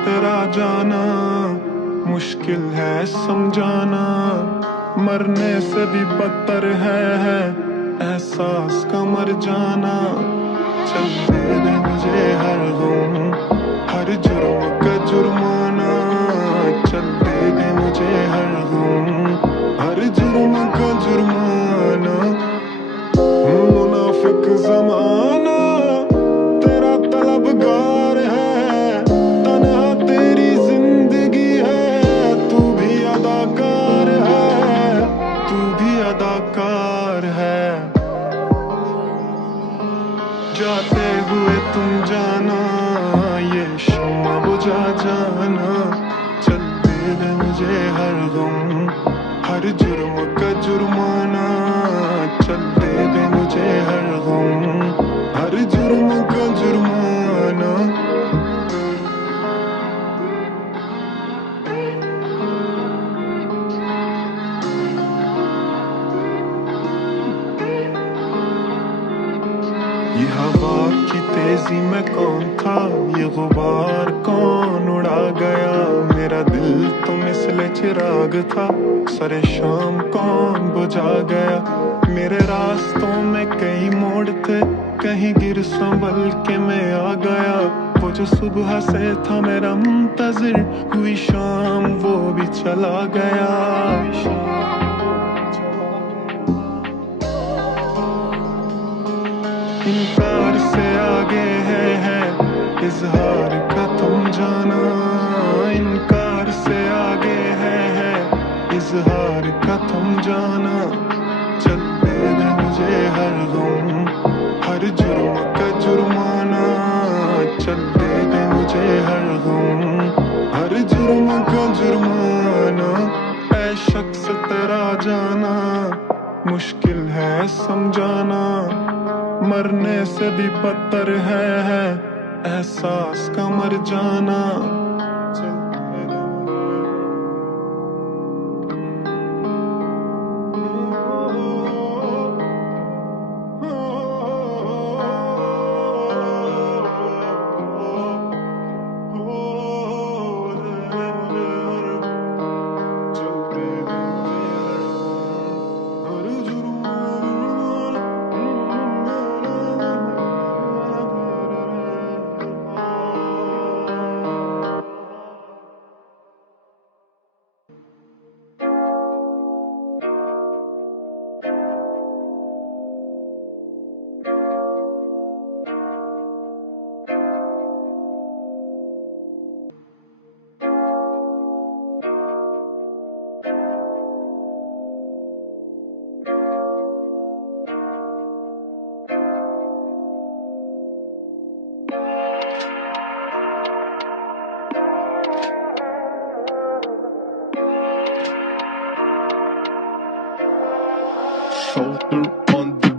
तेरा जाना मुश्किल है समझाना, मरने से भी बदतर है एहसास का मर जाना। चल दे दे मुझे हर गम, हर जुर्म का जुर्माना। चल दे दे मुझे हर गम, हर जुर्म का जुर्माना। मुनाफिक जमाना तेरा तलबगार है, तन्हा तेरी जिंदगी है। तू भी अदाकार है, तू भी अदाकार है। जाते हुए तुम जाना, ये शम्मा बुझा जाना। चल दे दे मुझे हर गम, हर जुर्म का जुर्माना। चल दे दे मुझे हर गम, हर जुर्म का जुर्माना। ये हवा की तेजी में कौन था, ये गुबार कौन उड़ा गया। मेरा दिल तो मिसले चिराग था, सरे शाम कौन बुझा गया। मेरे रास्तों में कई मोड़ थे, कहीं गिर संभल के मैं आ गया। वो जो सुबह से था मेरा मुंतजिर, हुई शाम वो भी चला गया। इनकार से आगे है इजहार का तुम जाना। इनकार से आगे है इजहार का तुम जाना। चल दे दे मुझे हर गम, हर जुर्म का जुर्माना। चल दे दे मुझे हर गम, हर जुर्म का जुर्माना। ऐ शख्स तेरा जाना मुश्किल है समझाना, मरने से भी बदतर है एहसास का मर जाना। Shoulder on the